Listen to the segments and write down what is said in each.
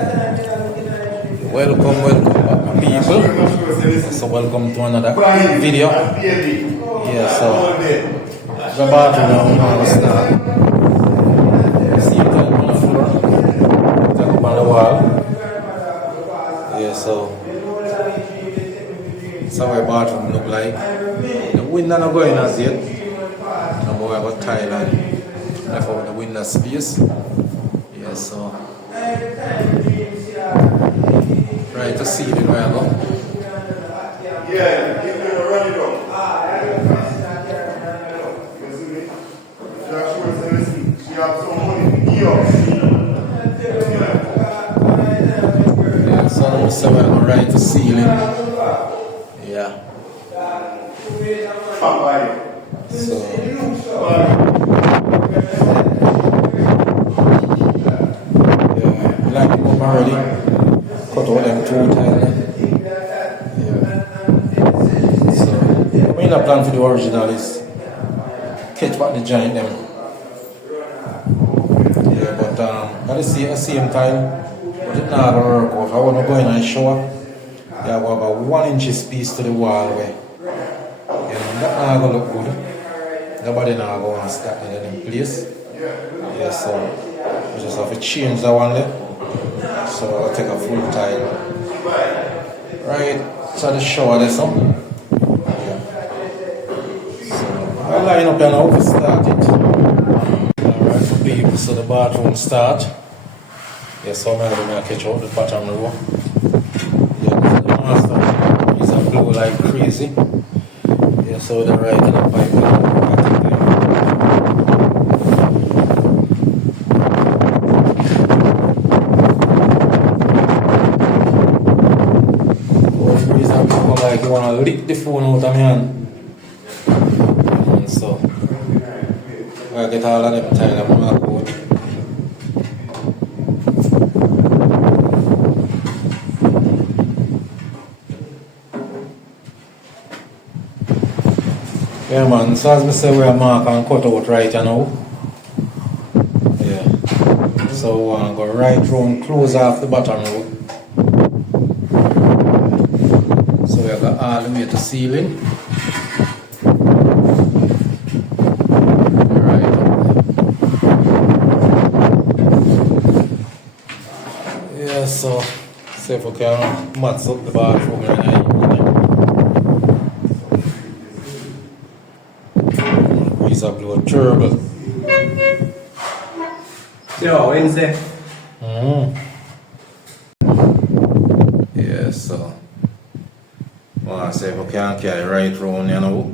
Welcome back, people. So welcome to another video. Yeah, so the bathroom now start. See it on the floor, it's up on the wall. Yeah, so that's how our bathroom look like. The window not going as yet. No more about Thailand. Left out the window space. Yeah, so right to see the where I go. Yeah, give me a run it up. She has some money Yeah, so I'm just going to right to ceiling. Yeah. So yeah, like it up already. Cut out them two tiles. Yeah. So the main plan for the original is catch back the giant them. Yeah, but at the same time, but it not gonna work out. If I want to go in and shower, you have about 1 inch space to the wall where that not gonna look good. Nobody now go and start it in place. Yeah, so we just have to change that one there. So I'll take a full tile. Right, so the shower there so. Yeah. So I line up here now to start it. Alright for people, so the bathroom start. Yeah, so I'm going to catch out the bottom row. Yeah, the master is a blow like crazy. Yeah, so the right in the pipe like you want to lick the phone out of my hand. And so I get all of them tired of my code. Yeah man, so as I say we mark and cut out right now. Yeah. So we want to go right round, close off the bottom row. So we have got all the way to ceiling. Right up there. Yeah, so see if we can match up the bathroom right now. Breeze up blow terrible. Yeah, Wednesday. Yeah, so I say if we can carry right round, you know.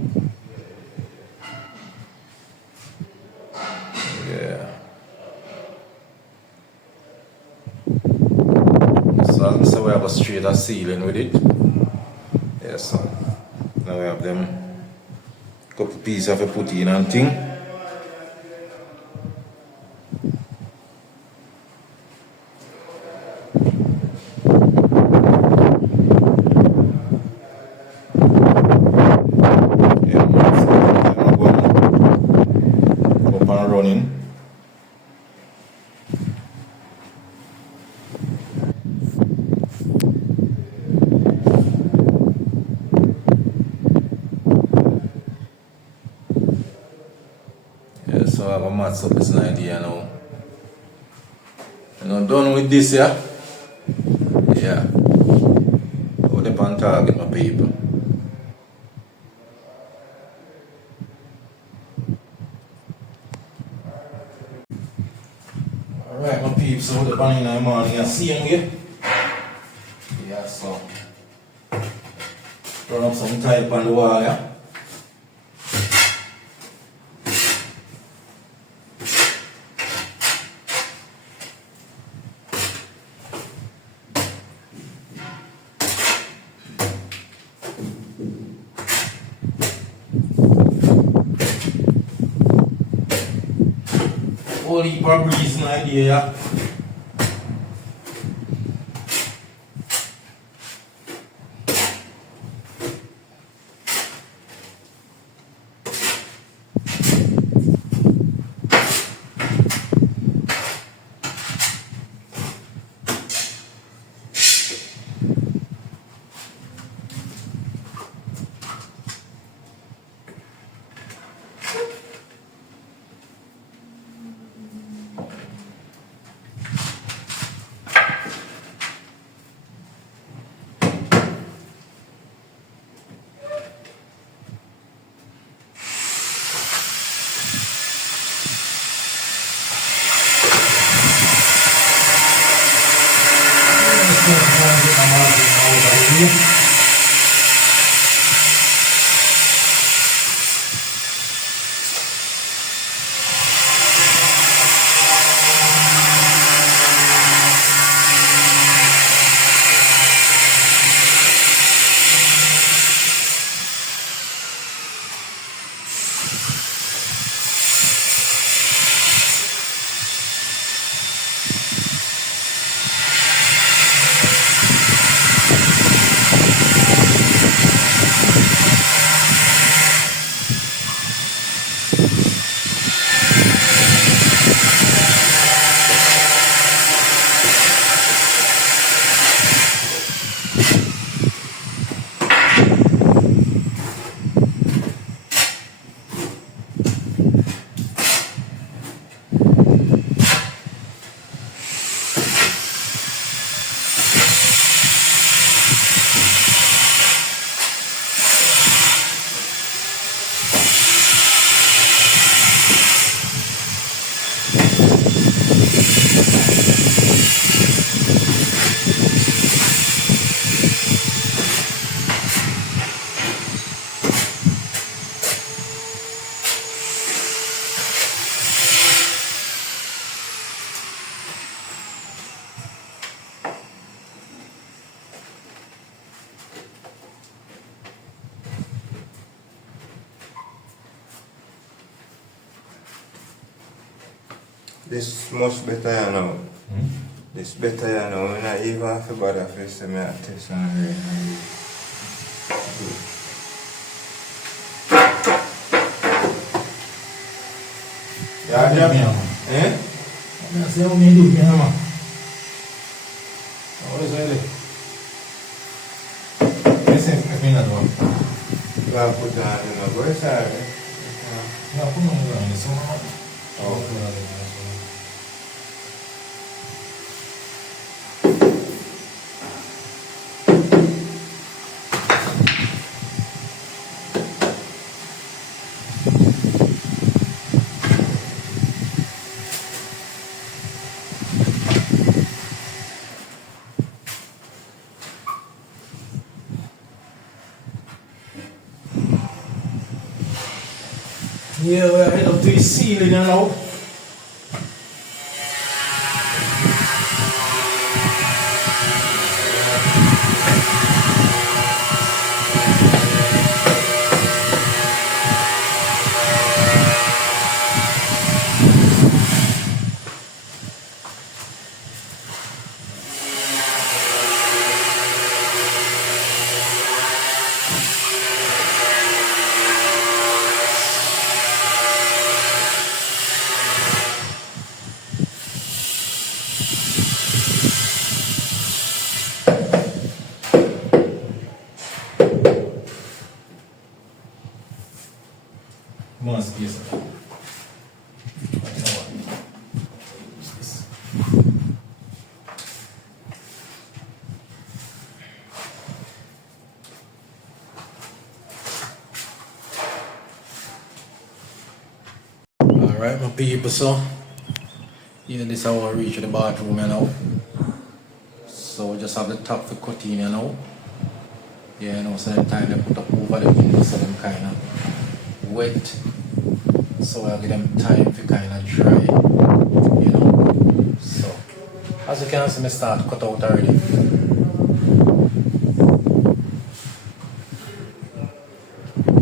Yeah. So we have a straighter ceiling with it. Yeah, so now we have them couple pieces of a put in and thing. Running. Yeah, so I have a match up this idea now. And I'm done with this, yeah? Yeah. Hold up on target, my people. Alright, my peeps, so the bunny in the morning, I see him here. Yeah, so run up some tile on the wall, yeah. Whole heap of breeze in the idea, yeah. This much better you know. This better you know. When I even have to bother first time I test on it. Yeah. Eh? That's the only do, man. What is it? Ese es el final, ¿no? Voy a put on in the voice, No, put on the eso. Oh, yeah, we're head up to the ceiling now. Must be something. Alright, my people, so yeah, this is how I reach the bathroom now. So we just have the top for cut in now. Yeah, you know, so that time they put up over the window so them kind of wet. So I'll give them time to kind of dry, you know. So as you can see, I start cut out already.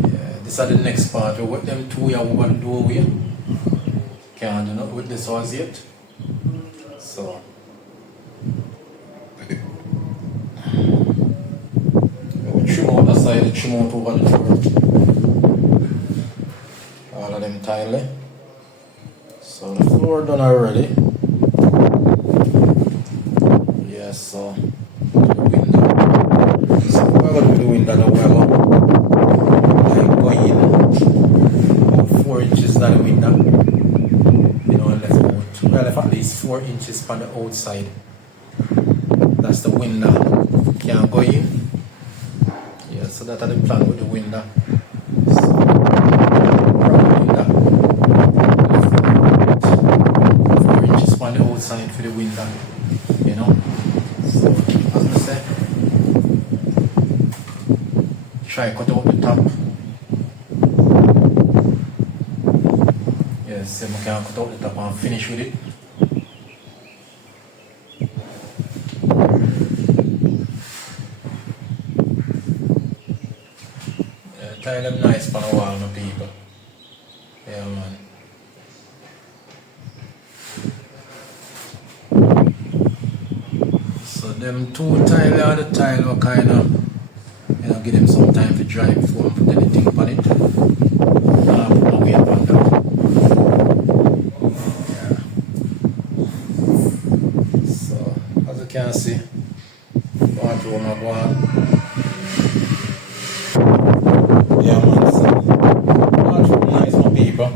Yeah, this is the next part. We wet them two here over the doorway. Can't do not with this ones yet. So we trim out the side, trim out over the door. All of them tile. So the floor done already. Yes, so the window. So we're going to do the window now. We're going in about 4 inches down the window. You know, and left at least 4 inches on the outside. That's the window. Can't go in. Yeah, so that's the plan with the window. So, on the outside for the window, you know. So as I said, try cut out the top. Yes, so I can cut out the top and finish with it. Tile them nice for the wall, my people. Yeah, man. So them two tile are the tile are kind of, give them some time to dry before I put anything on it. I'll put my weight on that. Yeah. So as you can see, bathroom I go on. Yeah, man. So bathroom nice, my people.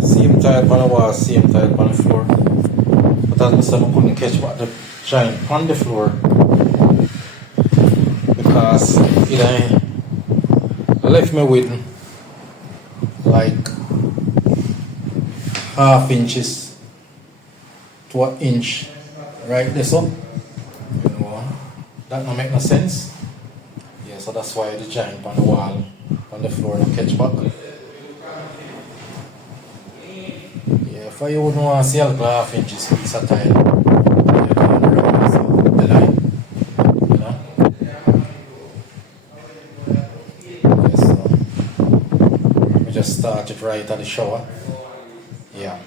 Same tile on the wall, same tile on the floor. But as I said, I couldn't catch what the giant on the floor because it left me with like half inches to an inch right there, so that don't make no sense. Yeah, so that's why the giant on the wall on the floor don't catch back. If you wouldn't want to see a half inches piece of tile, you can run the line, you know. Okay, so we just started right at the shower. Yeah.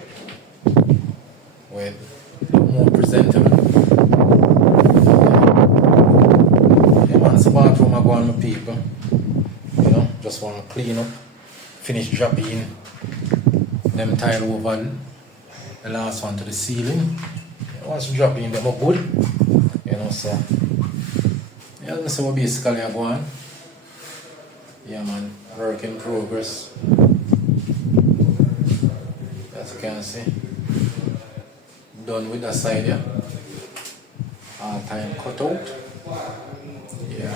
With more presentable. Yeah, man, it's a bathroom I go on my people. You know, just want to clean up, finish dropping them tile over the last one to the ceiling. Once you drop in them up good, you know, so yeah, that's what basically I go on. Yeah, man, work in progress. As you can see, done with that side, yeah. All time cut out. Yeah,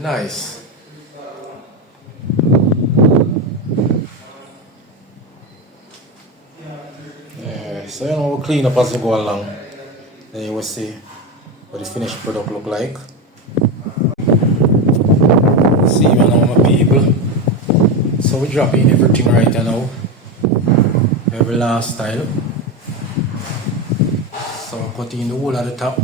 nice. So we'll clean up as we go along. Then you will see what the finished product look like. See me now, my people. So we drop in everything right now. Every last tile. So we cut in the hole at the top.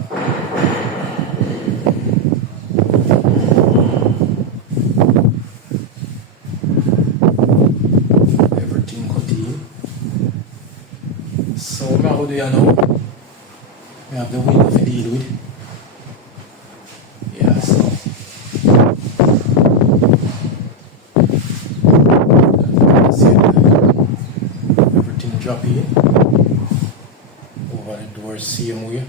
Everything cut in. So what I'm going to do now, we have the window to deal with. Yeah, so everything drop in over the door same way.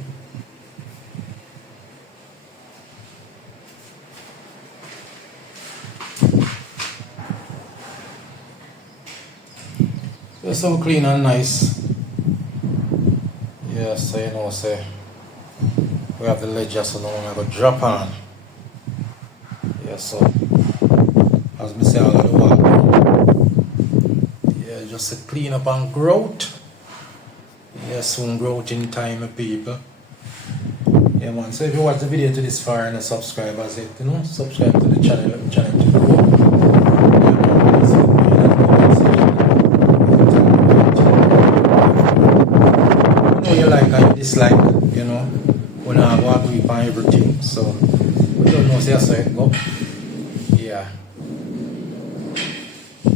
Just so clean and nice. Yeah, so you know, say we have the ledger, so now I'm going to drop on. Yeah, so as I say, all of the wall. Yeah, just a clean up and growth. Yeah, soon growth in time, people. Yeah, man. So if you watch the video to this far and a subscriber, subscribe to the channel, to grow. You like and you dislike, when I go agree on everything, so we don't know see how it go. Yeah.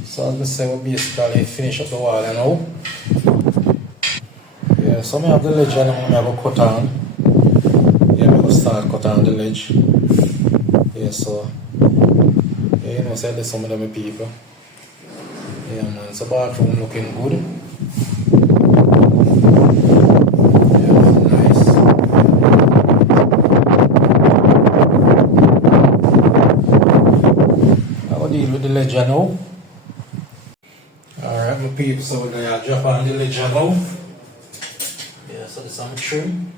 So as I say, we basically finish up the wall now. Yeah, so I have the ledge and I'm going to cut on. Yeah, I'm going to start cut on the ledge. Yeah, so yeah, say there's some of them people. Yeah, man, so bathroom looking good. Deal with the ledger now. Alright, my peeps, so I drop on the ledger now. Yeah, so there's some trim.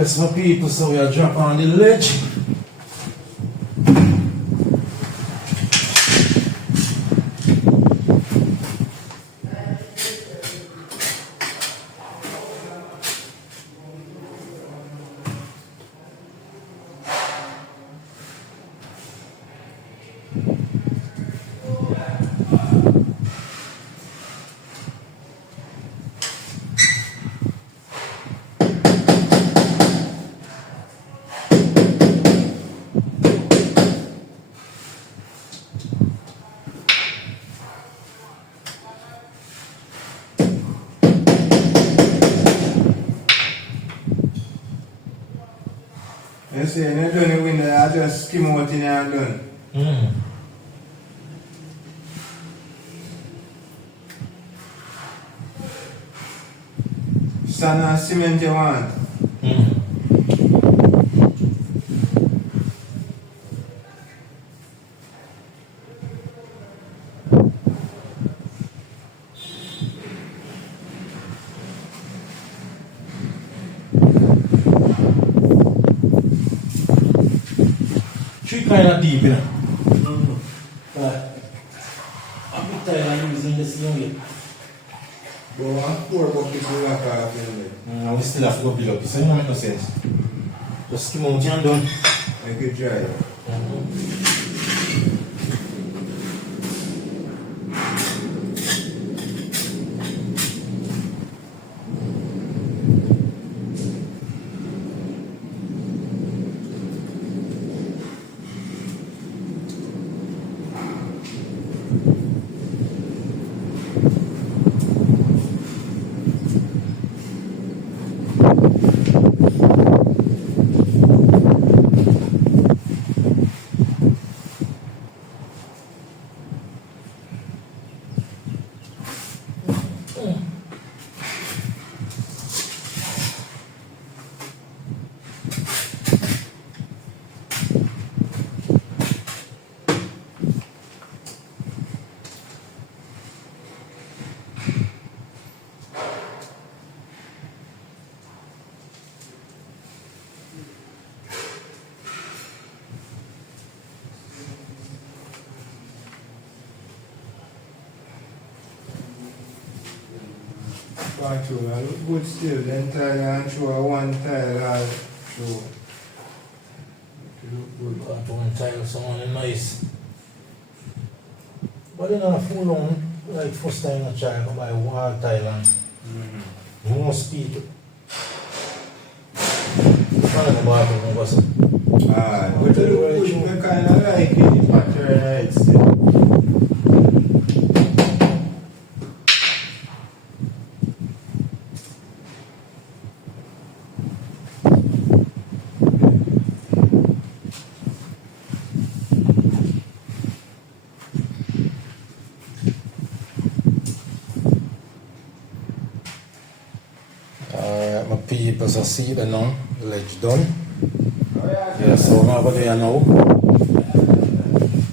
Yes, my people, so we are drop on the ledge. You see, when you do the window, I just skim out in here and done. Sand and cement you want. Three kind of deep, you know. I'm bit tired of using this young way. But one 4 buckets will lock off in there. We still have to go build up. So it don't make no sense. Just skim out and done. Make it dry. Control, I look good still. Then tile and show one tile all show. It look good. Got one tile, someone nice. But in a full on, like first time I try to buy wall tile and most people. One of the bathroom was But it look good. I kind of like it. The pattern is still. Alright, my people, so see the now, the ledge done. Yeah, so I'm over there now.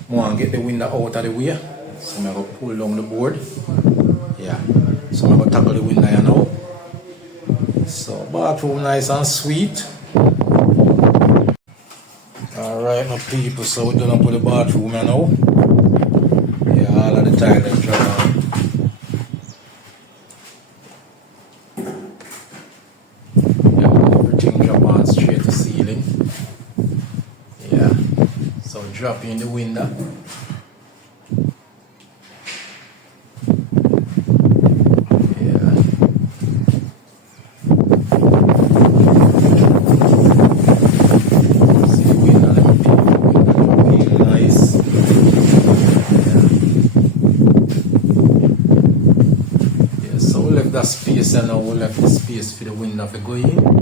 I want to get the window out of the way. So I'm going to pull down the board. Yeah, so I'm going to tackle the window here now. So bathroom nice and sweet. Alright, my people, so we're done up with the bathroom here now. Yeah, all of the tile them dry out. Drop on straight to ceiling. Yeah. So drop in the window. Yeah. See the window, let me pick the window. Really nice. Yeah. Yeah, so we left that space and now we left the space for the window to go in.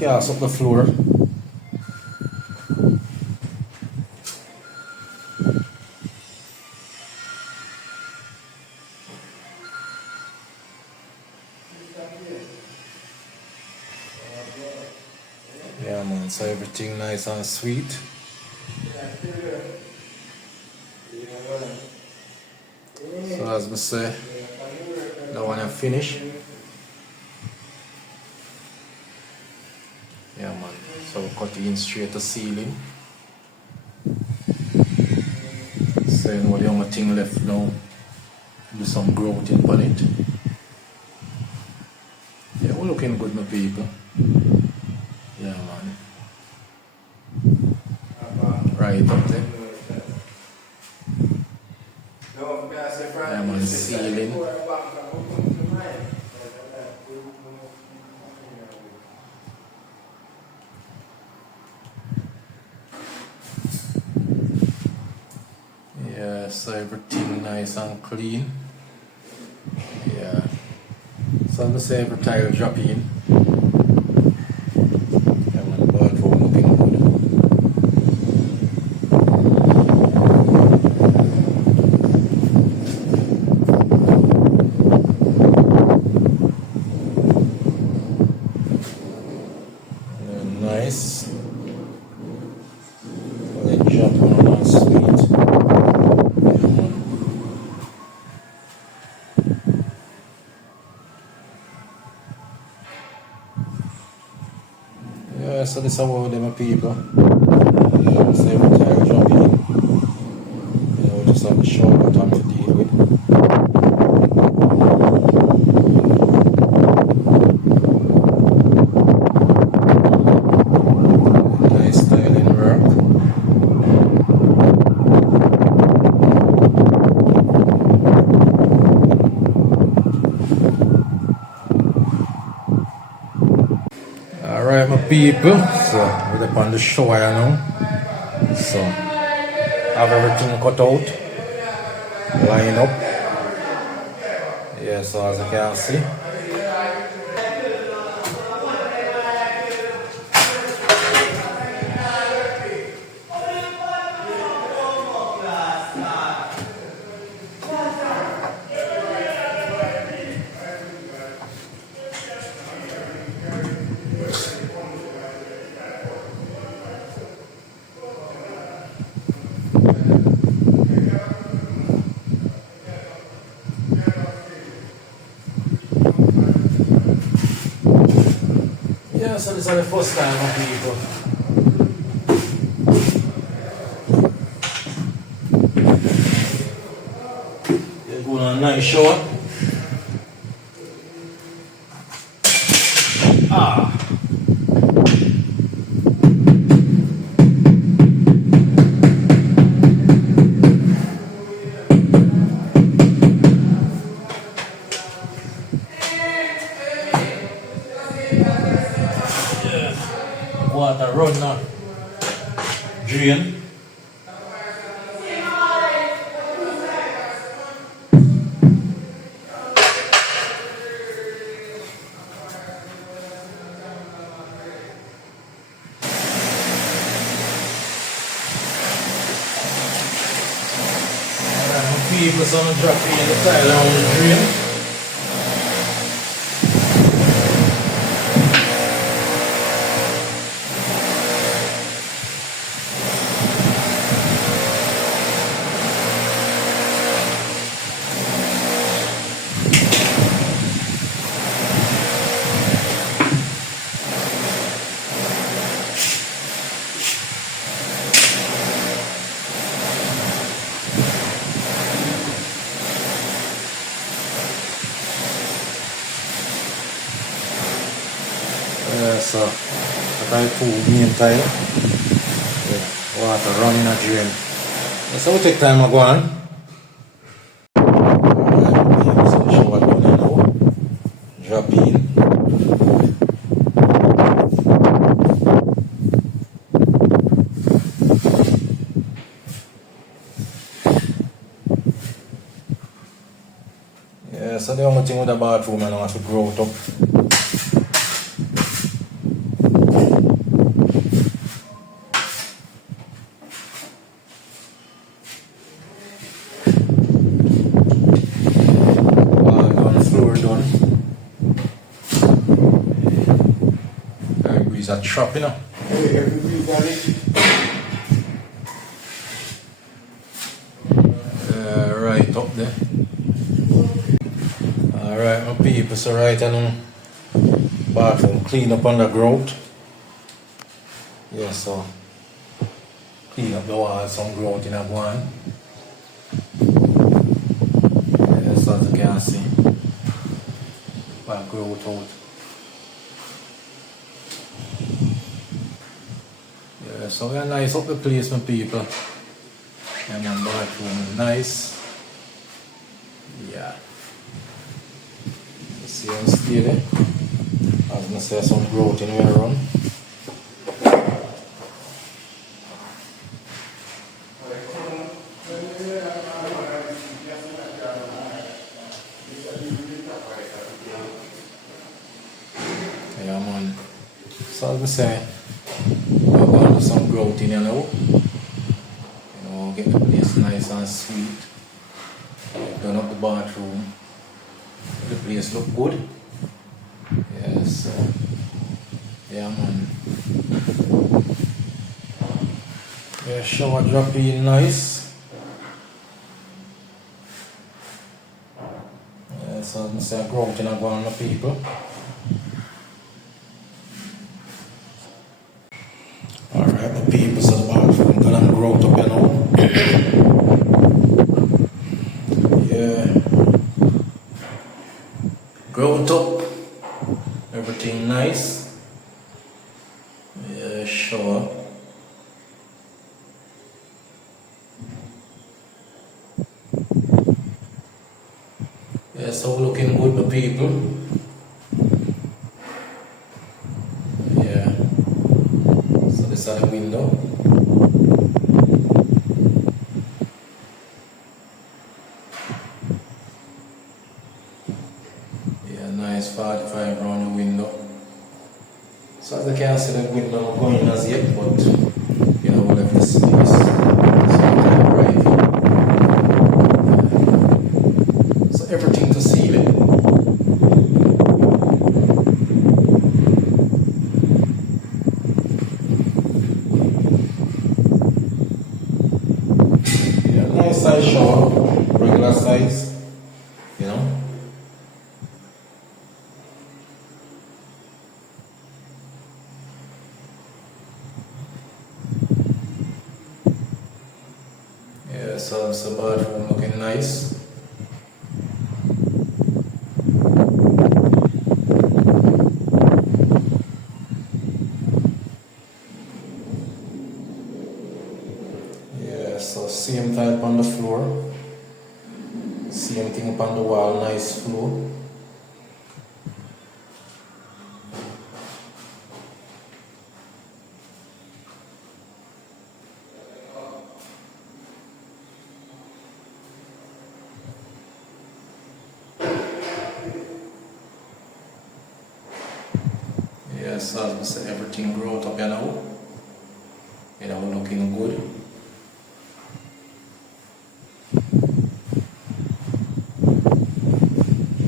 Cast up the floor. Yeah man, so everything nice and sweet. So as I say, that one I finish. Yeah man, so we cut in straight to ceiling. So what the only thing left now, do some grouting on it. Yeah, we're looking good my people. Yeah man. Right up there. Yeah man, ceiling. Yeah, so everything nice and clean. Yeah. So I'm gonna say every tile drop in. Yeah man, the bathroom looking good. Nice. Let jump on and sweet. Yeah, so this is how them people. So every time jump in, you know, just have the short button to deal with. Nice styling work. Alright my people, so we're up on the shower now. So have everything cut out, line up. Yeah, so as you can see. Yeah, so this is the first time my people. They're going on a nice shower. Water run now. Drain. People some drop in the tile on the drain. So that I pull main tile. Yeah, water running a drain. So we take time to go on. Alright, so show what done now. Drop in. Yeah, so the only thing with the bathroom I have to grow it up. Is a trap, you know. Right up there. Alright, my people, so right now, bathroom clean up on the grout. Yeah, so clean up the wall, some grout in a one. Yeah, so as you can see, back grout out. Yeah, so we are nice up the place, my people. And my bathroom is nice. Yeah. You see I'm still there. I was gonna say some growth in where I run. Yeah man. So I was gonna say I'm gonna do some growth in here now. You know, get the place nice and sweet. Done up the bathroom. The place look good. Yeah, so yeah man. Yeah, shower drop in nice. Yeah, so I'm saying growth in a one of people. Alright, the people so the bathroom gonna grow up you know. Yeah. Growth up. Everything nice. Yeah, sure. Yeah, so looking good the people. Yeah. So this is the window. Yeah, nice 45 around the window. So as I can see the window not going as yet, but you know we'll have the space. So right. So everything to seal it. Yeah, nice size shower, regular size, you know. Yeah, so it's the bathroom looking nice. Yeah, so same type on the floor. Same thing upon the wall, nice floor. Yeah, so as I say, everything growth up you know, looking good.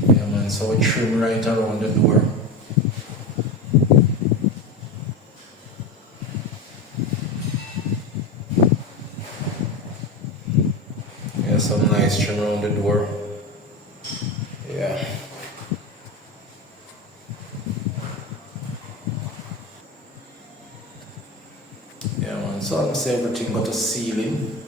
Yeah man, so we trim right around the door. Yeah, some nice trim around the door. Yeah. Yeah man, so I say everything got a ceiling.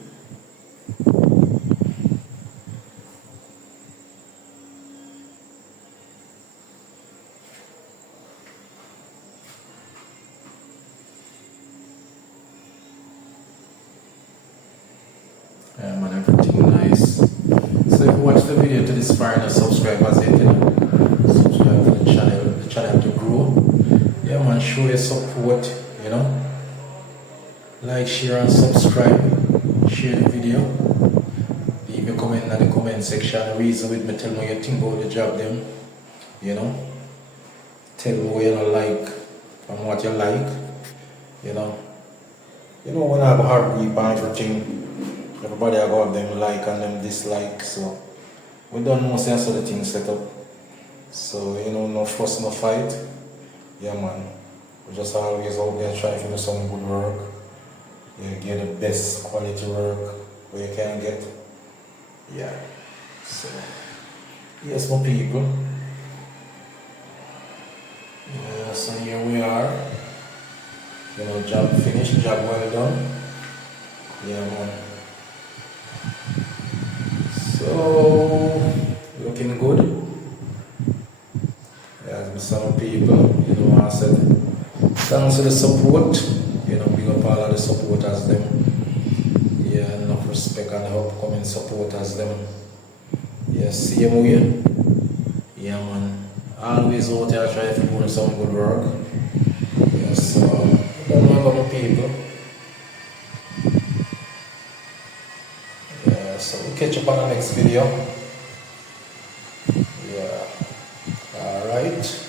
Yeah man, everything nice. So if you watch the video to this far and subscribe as it, you know, subscribe to the channel to grow. Yeah man, show your support, you know. Like, share and subscribe. Share the video. Leave a comment in the comment section. Reason with me, tell me what you think about the job them. You know. Tell me what you don't like and what you like. You know. You know when I have a hard week and everything, everybody I got them like and them dislike. So we don't know sense of the things set up. So you know, no fuss, no fight. Yeah man. We just always out there trying to do some good work. You get the best quality work where you can get. Yeah. So yes my people. so here we are. You know, job finished, job well done. Yeah, man. So, looking good. Yeah, some people, you know, I said, thanks for the support. You know, big up all of the supporters, them. Yeah, enough respect and upcoming supporters, them. Yeah, same way. Yeah, man. Always out there trying to do some good work. Yes, so, don't remember my people. Yeah, so we'll catch up on the next video. Yeah, alright.